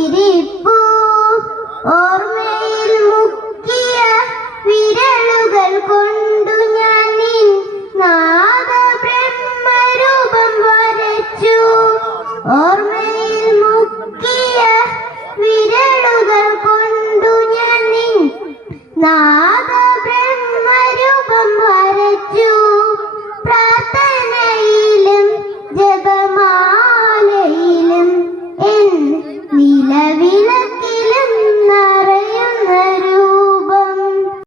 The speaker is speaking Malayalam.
ഇരിപ്പു ഓർമ്മയിൽ മുക്കിയ വിരലുകൾ കൊണ്ടു ഞാൻ നിൻ നാദ ബ്രഹ്മരൂപം വരച്ചു. ഓർമ്മയിൽ മുക്കിയ വിരലുകൾ കൊണ്ടു ഞാൻ നിൻ നാദ ബ്രഹ്മരൂപം വരച്ചു. പ്രാർത്ഥനയിലും ജപമാലയിലും എൻ നിലവിള